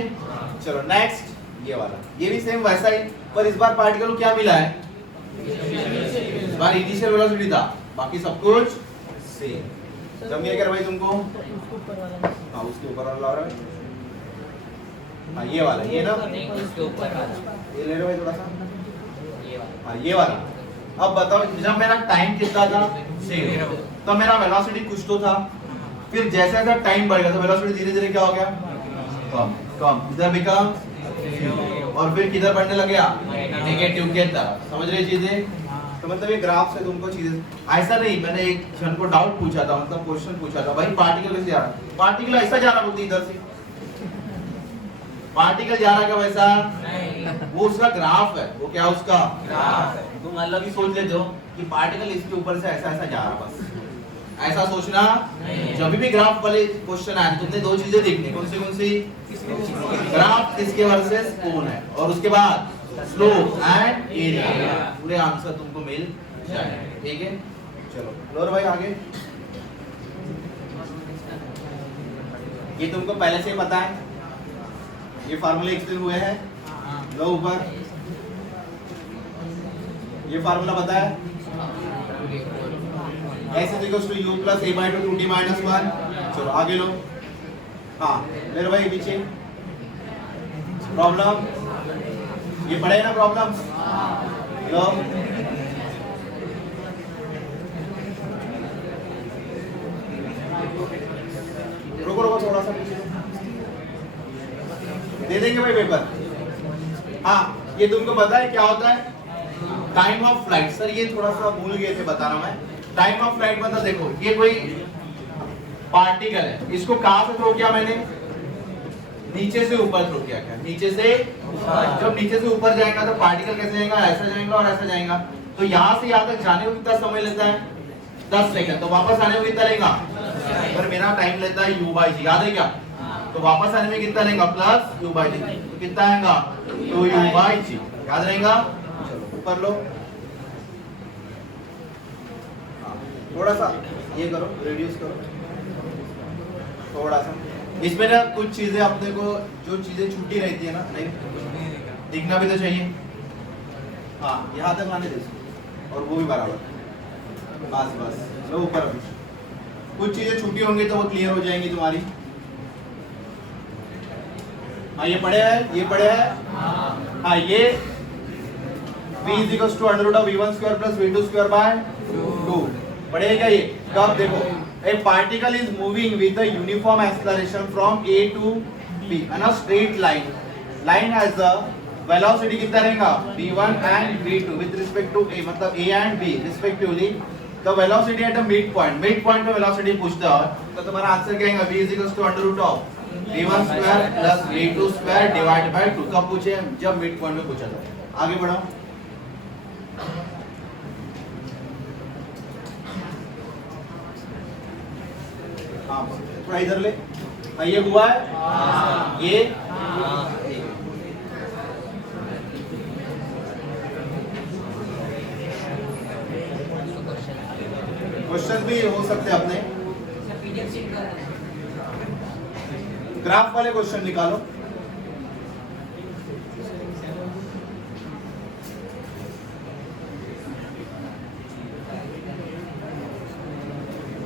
चलो नेक्स्ट, ये वाला, ये भी सेम वैसा ही, पर इस बार पार्टिकल को क्या मिला है? इस बार इनिशियल वेलोसिटी था, बाकी सब कुछ सेम। जब ये कर भाई तुमको, हाँ उसके ऊपर वाला ला रहा है, हाँ ये वाला, ये ना उसके ऊपर वाला, ये ले रहे भाई थोड़ा सा, हाँ ये वाला। अब बताओ जब मेरा टाइम कितना था? 0, तो मेरा वेलोसिटी कुछ तो था, फिर जैसे जैसे टाइम बढ़ गया तो वेलोसिटी धीरे धीरे क्या हो गया? कम कम, इधर बिकम, और फिर किधर बढ़ने लग गया? नेगेटिव के तरफ। समझ रहे चीजें? तो मतलब ये ग्राफ से तुमको चीजें ऐसा नहीं, मैंने एक क्षण को डाउट पूछा था, मतलब क्वेश्चन पूछा था, भाई पार्टिकल कैसे जा रहा है? पार्टिकल ऐसा जा रहा बोलते इधर से, पार्टिकल जा रहा क्या वैसा? वो उसका ग्राफ है, वो क्या उसका ग्राफ है। तुम अलग ही सोच लेते हो कि पार्टिकल इसके ऊपर से ऐसा ऐसा जा रहा, बस ऐसा सोचना। जब भी ग्राफ वाले क्वेश्चन आए तुमने दो चीजें देखनी, कौन सी? ग्राफ किसके वर्सेस कोण है, और उसके बाद स्लोप एंड एरिया, पूरे आंसर तुमको मिल जाएंगे। ठीक है, चलो लोर भाई आगे। ये तुमको पहले से पता है, ये फार्मूले एक्सप्लेन हुए हैं, लो ऊपर, ये फार्मूला पता है? S is equals to U plus A by 2 2t minus 1। चलो आगे लो, हाँ मेरे भाई पीछे प्रॉब्लम, ये पढ़े ना प्रॉब्लम? लो रुको रुको थोड़ा सा पीछे दे देंगे भाई पेपर। हाँ ये तुमको पता है क्या होता है? Time of flight. सर ये थोड़ा सा भूल गए थे बताना मैं। टाइम ऑफ फ्लाइट मतलब देखो ये कोई पार्टिकल है, इसको कहां से थ्रो किया मैंने? नीचे से ऊपर थ्रो किया। क्या? नीचे से ऊपर। जब नीचे से ऊपर जाएगा तो पार्टिकल कैसे जाएगा? ऐसा जाएगा और ऐसा जाएगा। तो यहाँ से यहाँ तक जाने को कितना समय लेता है? 10 सेकंड। तो वापस आने में कितना लेगा? पर मेरा टाइम लेता है u/g, याद है क्या? तो वापस आने में कितना लेगा? प्लस u/g, तो कितना आएगा? 2u/g, याद रहेगा? चलो ऊपर लो, थोड़ा सा ये करो, रिड्यूस करो थोड़ा सा। इसमें ना कुछ चीजें अपने को, जो चीजें छूटी रहती है ना, नहीं दिखना भी तो चाहिए। हाँ यहाँ तक आने दे, और वो भी बराबर, बस बस लो ऊपर। कुछ चीजें छूटी होंगी तो वो क्लियर हो जाएंगी तुम्हारी। हाँ ये पढ़े है, ये पढ़े है। हाँ ये v is equals to under root of v1 square plus v2 square by 2 पढ़ेगा ये। कब? देखो a particle is moving with a uniform acceleration from A to B on a straight line. Line has a velocity कितना रहेगा v1 and v2 with respect to a, मतलब a and b respectively. तो velocity at the midpoint पे velocity पूछता है तो तुम्हारा answer क्या आएगा v v1 square plus v2 square divide by 2। कब पूछे? जब मिड पॉइंट पे पूछा था। आगे बढ़ो। हाँ थोड़ा इधर ले। ये हुआ है ये क्वेश्चन भी हो सकते हैं अपने। ग्राफ वाले क्वेश्चन निकालो।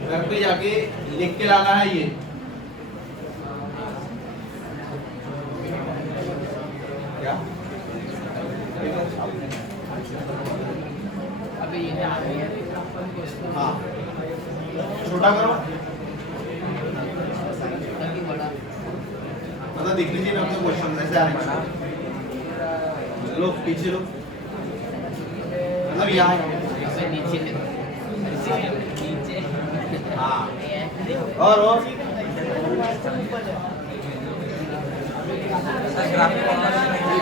घर पे जाके लिख के लाना है ये। क्या अभी ये हाँ छोटा करो मतलब दिखनी चाहिए ना अपने क्वेश्चन ऐसे आ रहे हैं। लो पीछे लो मतलब यहाँ नीचे हाँ और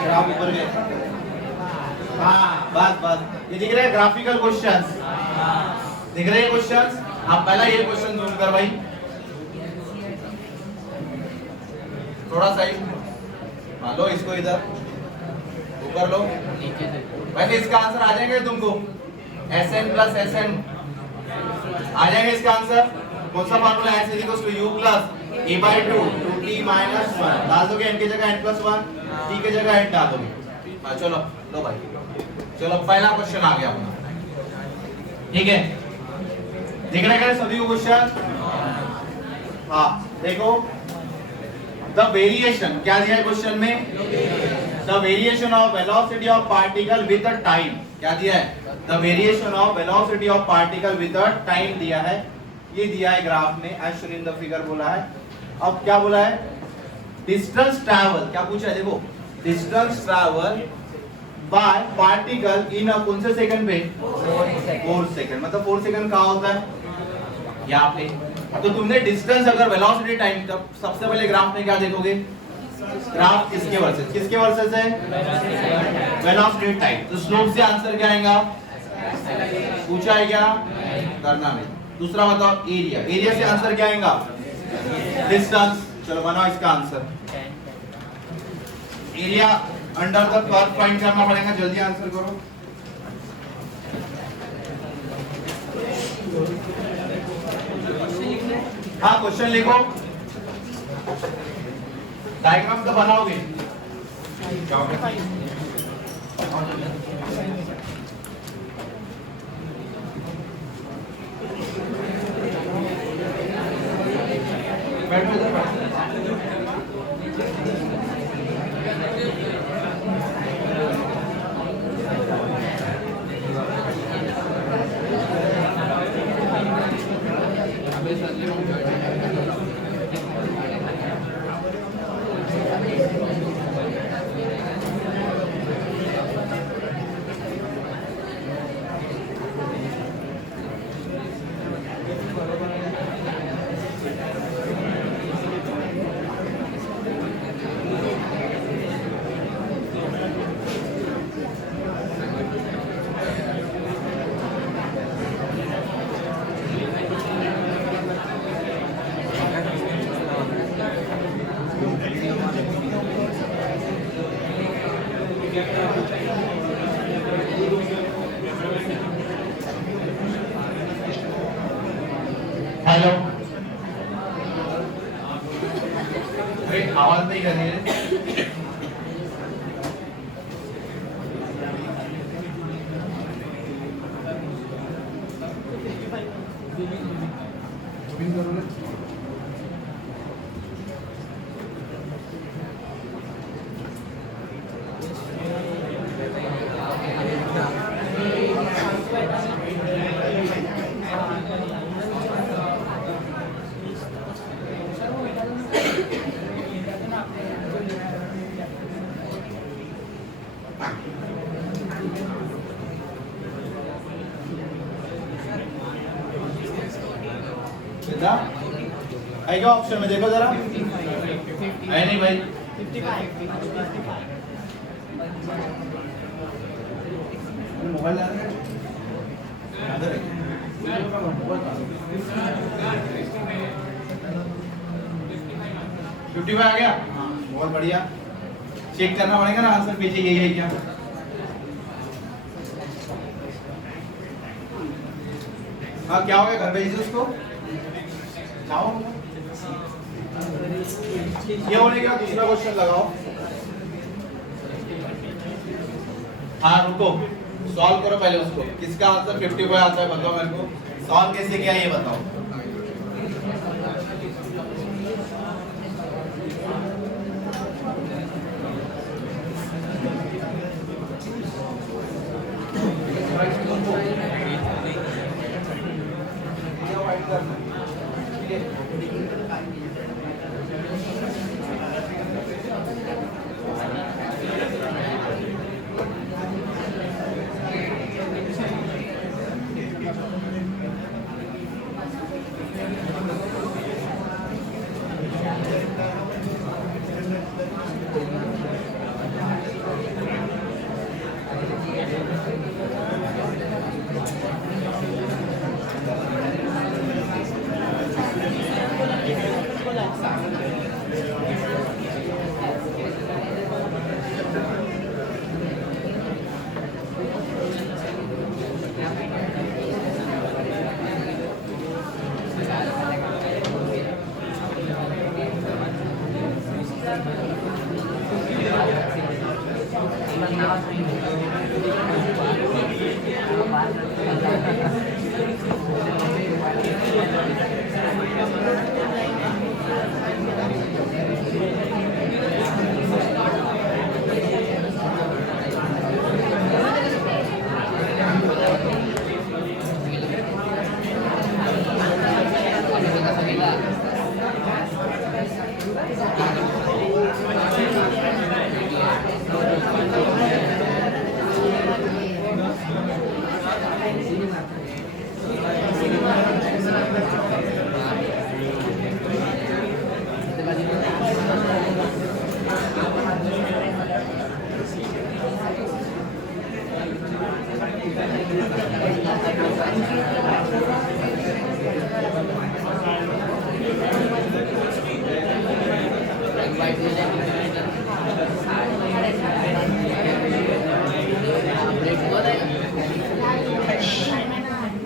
ग्राफ ऊपर गए। हाँ बस ये दिख रहे हैं ग्राफिकल क्वेश्चंस दिख रहे हैं क्वेश्चंस। हाँ पहला ये क्वेश्चन जूम कर भाई थोड़ा सा ही। हाँ लो इसको इधर ऊपर लो। वैसे इसका आंसर आ जाएंगे तुमको Sn प्लस Sn आ जाएगा इसका आंसर। कौन सा फार्मूला है? S equals to U plus a/2 2t minus 1 डाल दोगे n की जगह n प्लस 1 t की जगह n डाल दोगे। हाँ चलो लो भाई चलो पहला क्वेश्चन आ गया अपना। ठीक है दिख रहा है सभी को क्वेश्चन? हाँ देखो द वेरिएशन क्या दिया है क्वेश्चन में? The variation of velocity of particle with the time. क्या दिया है? The variation of velocity of particle with the time दिया है। ये दिया है ग्राफ में as shown in the figure बोला है। अब क्या बोला है? Distance travel. क्या पूछा है देखो distance travel by particle in कौन से सेकंड पे? 4 सेकंड। मतलब 4 सेकंड कहाँ होता है? यहाँ पे। तो तुमने डिस्टेंस अगर वेलोसिटी टाइम तब सबसे पहले ग्राफ में क्या देखोगे? ग्राफ किसके वर्सेस है? Velocity time. तो स्लोप से आंसर क्या आएगा? पूछा है क्या? करना नहीं। दूसरा बताओ एरिया से आंसर क्या आएगा? डिस्टेंस। चलो बनाओ इसका answer. Area under the curve find करना पड़ेगा। जल्दी आंसर करो। हाँ क्वेश्चन लिखो। डायग्राम तो बनाओगे? बैठो इधर बैठो। हेलो अरे आवाज नहीं कर रही है। कितना है क्या ऑप्शन में देखो जरा है नहीं भाई 55 मोबाइल ला रहे हैं 55 आ गया बहुत बढ़िया चेक करना पड़ेगा ना आंसर पीछे यही है क्या हाँ क्या हो गया घर भेजिए उसको जाओ ये होने का दूसरा क्वेश्चन लगाओ हाँ रुको सॉल्व करो पहले उसको किसका आंसर 55 आता है बताओ मेरे को सॉल्व कैसे किया ये बताओ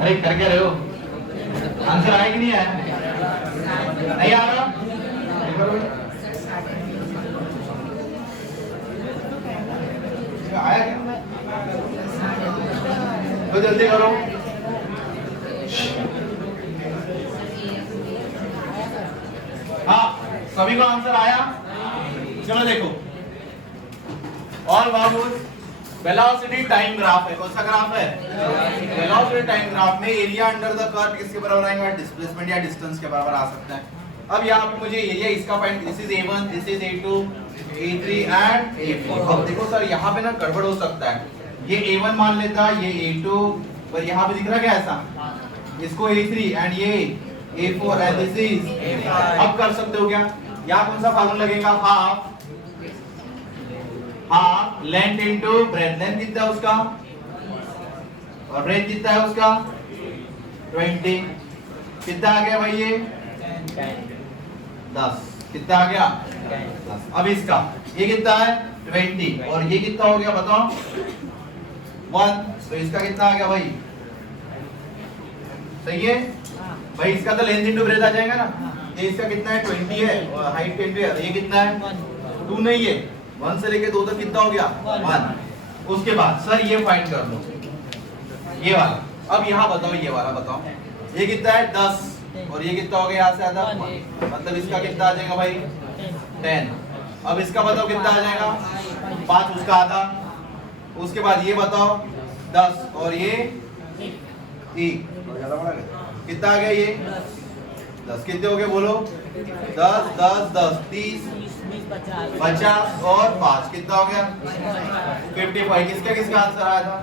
अरे कर क्या रहे हो आंसर आया कि नहीं आया नहीं आ रहा आया क्या तो जल्दी करो हाँ सभी को आंसर आया चलो देखो और बाबूज वेलोसिटी टाइम ग्राफ है कौन सा ग्राफ है वेलोसिटी टाइम ग्राफ में एरिया अंडर द कर्व किसके बराबर आएगा डिस्प्लेसमेंट या डिस्टेंस के बराबर आ सकता है अब यहाँ पे मुझे एरिया इसका find this is a1 this is a2 a3 and a4 अब देखो सर यहाँ पे ना गड़बड़ हो सकता है ये a1 मान लेता ये a2 पर यहाँ पे दिख रहा क्या ऐसा इसको a3 एंड ये a4 एंड दिस इज अब कर सकते हो क्या यहाँ कौन सा फार्मूला लगेगा half half length into breadth length कितना है उसका और ब्रेथ कितना है उसका 20 कितना आ गया भाई ये 10 कितना आ गया 10 अब इसका ये कितना है 20 और ये कितना हो गया बताओ 1 तो इसका कितना आ गया भाई सही है भाई इसका तो लेंथ इनटू ब्रेथ आ जाएगा ना ये इसका कितना है 20 है और हाइट 20 है ये कितना है 2 नहीं है 1 से लेके 2 तक कितना हो गया 1 उसके बाद सर ये फाइंड कर लो ये वाला अब यहाँ बताओ ये वाला बताओ ये कितना है 10 और ये कितना हो गया यहाँ से आधा मतलब इसका कितना आ जाएगा भाई 10 अब इसका बताओ कितना आ जाएगा 5 उसका आधा उसके बाद ये बताओ 10 और ये 1 कितना आ गया ये 10 कितने हो गए बोलो 10 10 10 30 50 और 5 कितना हो गया 55 किसका किसका आंसर आया था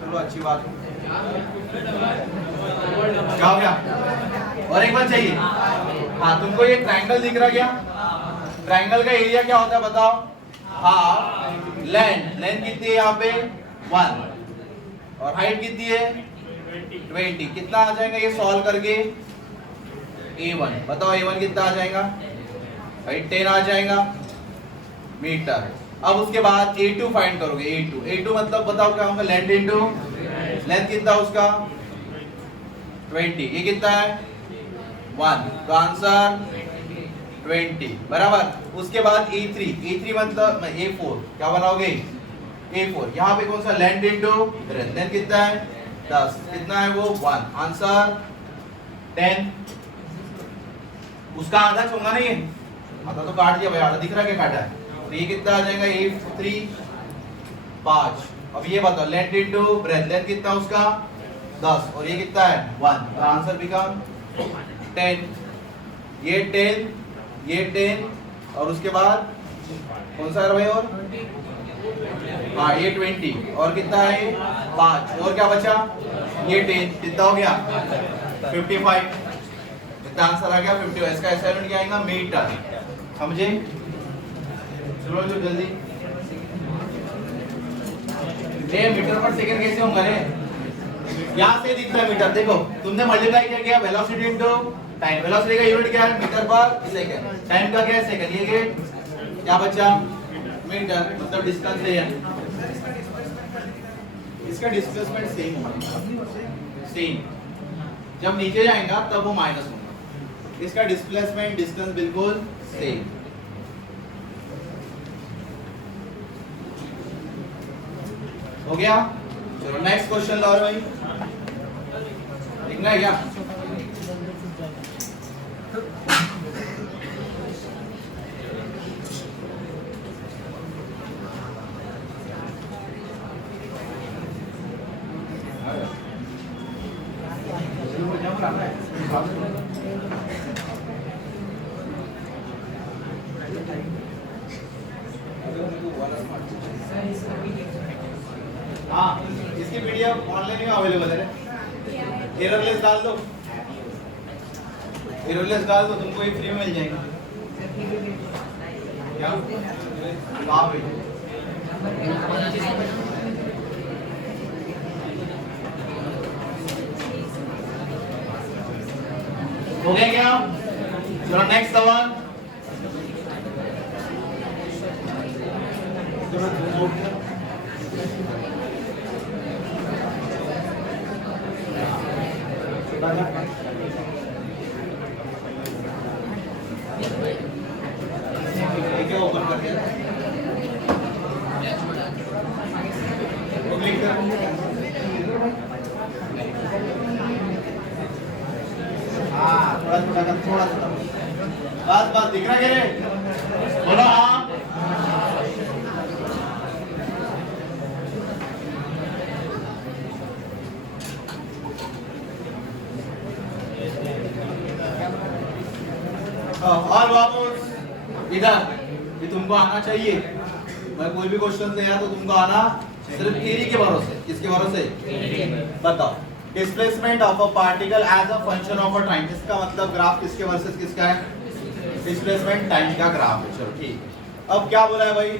चलो अच्छी बात है क्या हो गया? और एक बार चाहिए। हाँ, तुमको ये ट्रायंगल दिख रहा क्या? ट्रायंगल का एरिया क्या होता है बताओ? Half length. लेंथ कितनी है यहाँ पे? 1 और हाइट कितनी है? 20। कितना आ जाएगा ये सॉल्व करके? A1 बताओ, A1 कितना आ जाएगा भाई? 10 आ जाएगा मीटर। अब उसके बाद A2 फाइंड करोगे। A2 मतलब बताओ क्या होगा? लेंथ इनटू लेंथ कितना उसका? 20। ये कितना है? 1, तो आंसर 20 बराबर। उसके बाद A3 मतलब A4 क्या बनाओगे? A4 यहाँ पे कौन सा? लेंथ इनटू लेंथ कितना है? 10। कितना है वो? 1, आंसर 10। उसका आधा चुंगा नहीं है, आधा तो काट दिया भाई, आधा दिख रहा है क्या काटा है? तो ये कितना आ जाएगा? A3 5। अब ये बताओ लेंथ इनटू ब्रेथ, लेंथ कितना उसका? 10 और ये कितना है? 1, तो आंसर बिकम 10। ये 10, ये 10 और उसके बाद कौन सा है भाई? और हाँ ये 20 और कितना है? 5 और क्या बचा? ये 10। कितना हो गया? 55। कितना आंसर आ गया? 55। इसका असाइनमेंट क्या आएगा? मीटर। समझे? चलो जो जल्दी। ये मीटर पर सेकंड कैसे होगा रे? यहाँ से दिख रहा है मीटर। देखो तुमने मल्टीप्लाई क्या किया? Velocity into time. वेलोसिटी का यूनिट क्या है? मीटर पर सेकंड। टाइम का क्या है? सेकंड। ये क्या बचा? मीटर, मतलब डिस्टेंस है। इसका डिस्प्लेसमेंट सेम होगा, सेम। जब नीचे जाएगा तब वो माइनस होगा। इसका डिस्प्लेसमेंट डिस्टेंस बिल्कुल सेम। हो गया? चलो नेक्स्ट क्वेश्चन लो भाई। लिखना है क्या? हाँ, इसकी पीडीएफ ऑनलाइन में अवेलेबल है। एररलेस डाल दो, एररलेस डाल दो, तुमको ये फ्री में मिल जाएगा। क्या? हाँ भाई। हो गया क्या? चलो नेक्स्ट सवाल। क्या ओपन कर दिया? क्लिक कर। हाँ थोड़ा बस दिख रहा है रे? बोलो हाँ। और वापस इधर, ये तुमको आना चाहिए। मैं कोई भी क्वेश्चन ले आया तो तुमको आना सिर्फ थियरी के भरोसे। किसके भरोसे? बताओ। Displacement of a particle as a function of a time. इसका मतलब ग्राफ किसके वर्सेस किसका है? डिस्प्लेसमेंट टाइम का ग्राफ है। चलो ठीक। अब क्या बोला है भाई?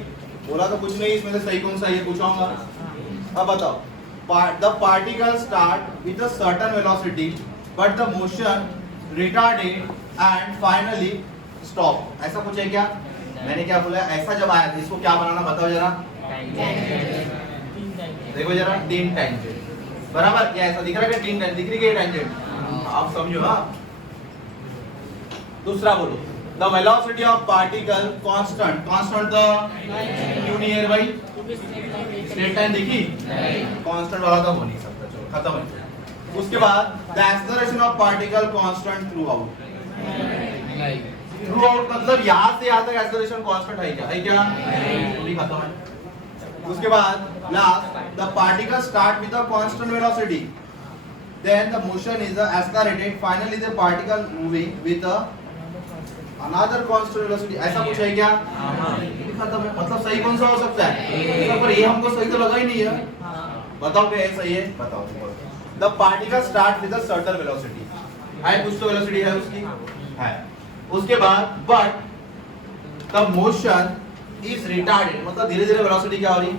बोला तो कुछ नहीं, इसमें से सही कौन सा ये पूछाऊंगा। अब बताओ, the particle start with a certain velocity but the motion retarded and finally stop. ऐसा कुछ है क्या? मैंने क्या बोला? ऐसा जब आया तो इसको क्या बनाना बताओ जरा। देखो जरा, 3 टेंजेंट बराबर। क्या ऐसा दिख रहा है कि 3 टेंजेंट दिख रही है? टेंजेंट आप समझो। हाँ, दूसरा बोलो, the velocity of particle constant. Constant the क्यों नहीं है भाई? स्ट्रेट लाइन दिखी? कांस्टेंट वाला तो हो नहीं सकता। चलो खत्म है। उसके बाद the acceleration of particle constant through out. Through out मतलब यहाँ से यहाँ तक एक्सेलरेशन कांस्टेंट है क्या? है क्या? नहीं, खत्म है। उसके बाद last, the particle start with a constant velocity, then the motion is accelerated, finally the particle moving with a another constant velocity। ऐसा कुछ है क्या? खत्म है। मतलब सही कौन सा हो सकता है? पर ये हमको सही तो लगा ही नहीं है। बताओ क्या सही है? बताओ। The particle start with a certain velocity, है कुछ तो वेलोसिटी है उसकी, है। उसके बाद but the motion is retarded, मतलब धीरे धीरे वेलोसिटी क्या हो रही,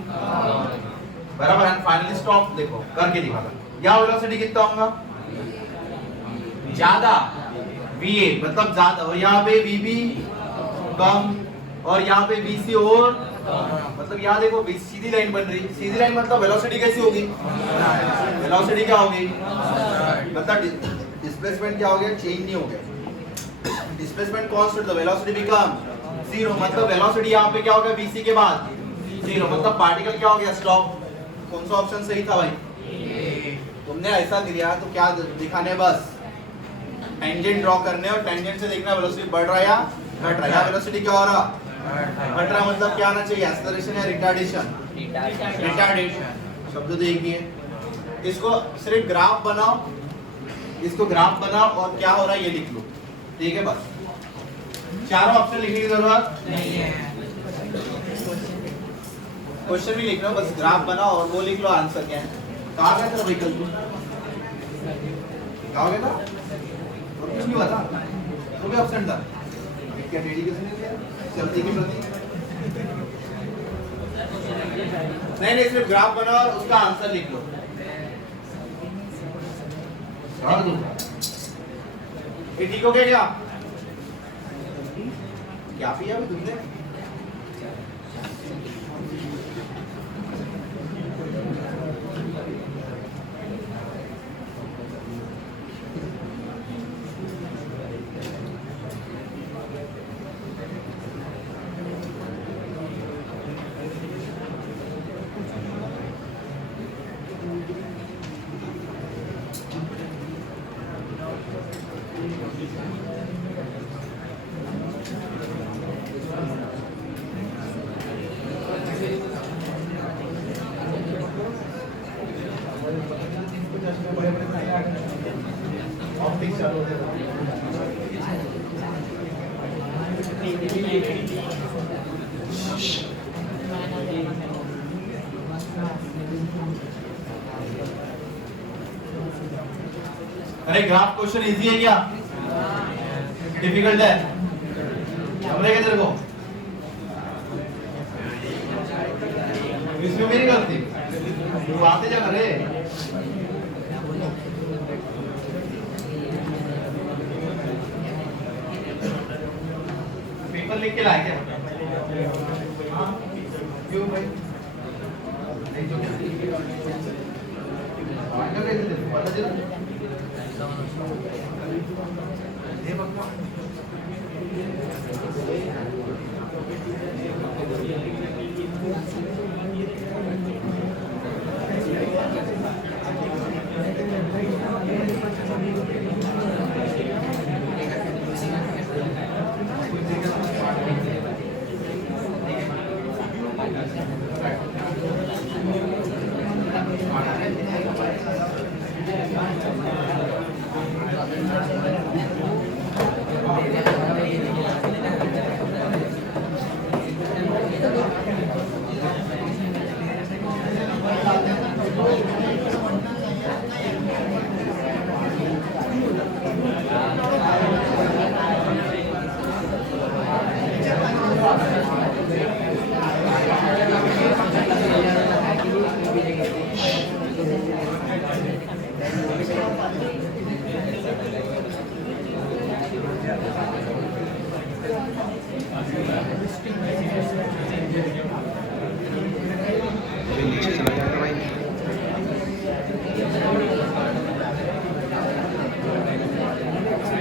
बराबर। एंड फाइनली स्टॉप, देखो करके दिखाता, यहाँ वेलोसिटी कितना होगा, ज्यादा, va मतलब ज्यादा, और यहाँ पे vb कम, और यहाँ पे vc और, मतलब यहाँ देखो सीधी लाइन बन रही, सीधी लाइन मतलब वेलोसिटी कैसी होगी, वेलोसिटी क्या होगी, मतलब डिस्प्लेसमेंट क्या हो गया, चेंज नहीं हो गया, displacement constant, the velocity become zero, मतलब वेलोसिटी यहाँ पे क्या हो गया, vc के बाद जीरो, मतलब पार्टिकल क्या हो गया, स्टॉप। कौन सा ऑप्शन सही था भाई, तुमने ऐसा दिया तो क्या दिखाने, बस टेंजेंट ड्रॉ करने और टेंजेंट से देखना वेलोसिटी बढ़ रहा है या घट रहा है, वेलोसिटी क्या हो रहा, घट रहा, मतलब क्या आना चाहिए, एक्सेलरेशन या रिटार्डेशन, रिटार्डेशन। शब्द देखिए, इसको सिर्फ ग्राफ बनाओ, इसको ग्राफ बनाओ और क्या हो रहा है ये लिख लो, ठीक है, बस चारों ऑप्शन लिखने की जरूरत नहीं है, क्वेश्चन भी लिख लो, बस ग्राफ बनाओ और वो लिख लो आंसर क्या है। कहाँ गया था व्हीकल तू, कहाँ गया था, और कुछ नहीं हुआ था, तो भी एब्सेंट था, क्या टेडी किसने लिया, चलती की प्रति, नहीं सिर्फ ग्राफ बनाओ और उसका आंसर लिख लो, ये ठीक हो गया क्या, क्या पिया अभी तुमने, अरे ग्राफ क्वेश्चन इजी है क्या, डिफिकल्ट है, समझ गए तेरे को, इसमें मेरी गलती, तू आते जा करे, पेपर लिख के लाए क्या, क्यों भाई, पता चला